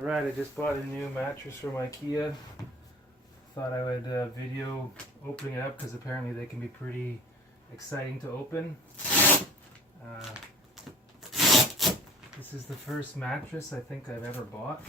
Alright, I just bought a new mattress from IKEA. Thought I would video opening it up because apparently they can be pretty exciting to open. This is the first mattress I think I've ever bought.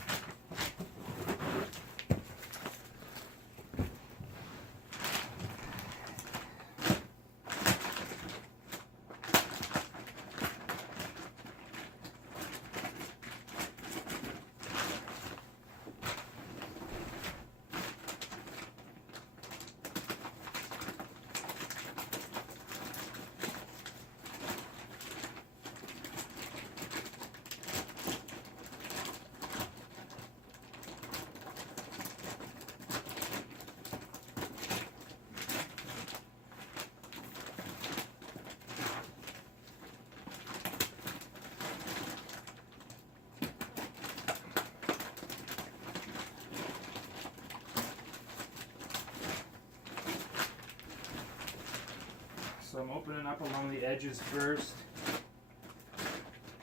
So I'm opening up along the edges first,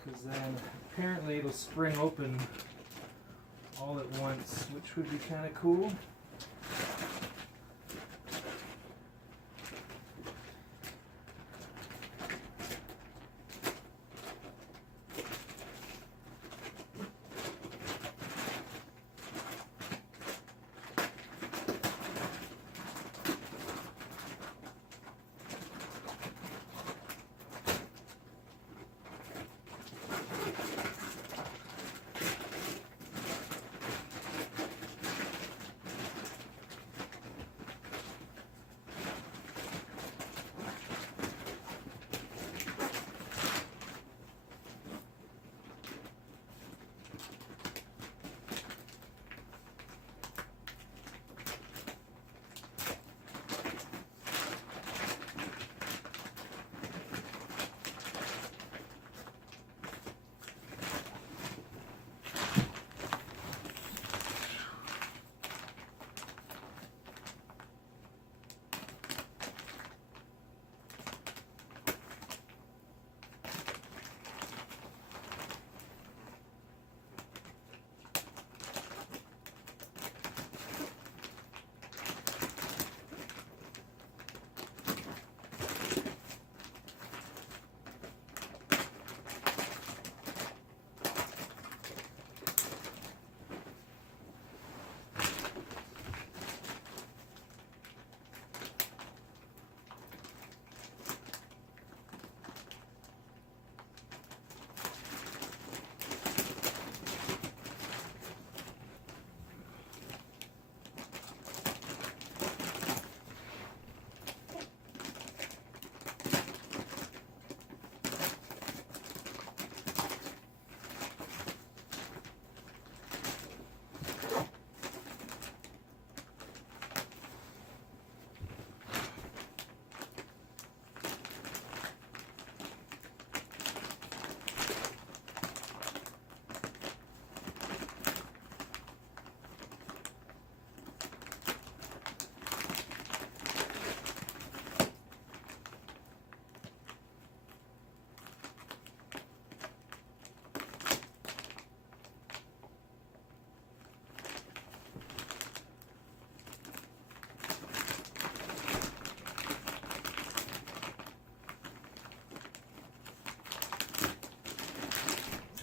because then apparently it'll spring open all at once, which would be kind of cool.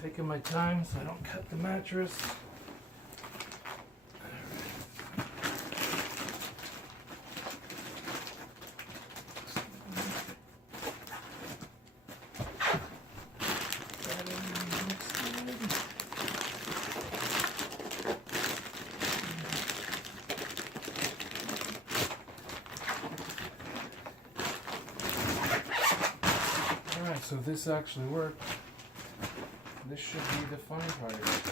Taking my time so I don't cut the mattress. Alright, so this actually worked. This should be the fun part of it.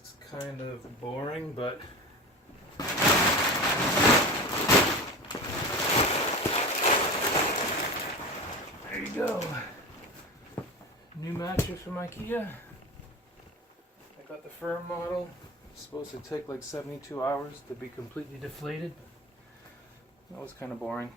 was kind of boring, but there you go. New mattress from IKEA. I got the firm model. It's supposed to take like 72 hours to be completely deflated. That was kind of boring.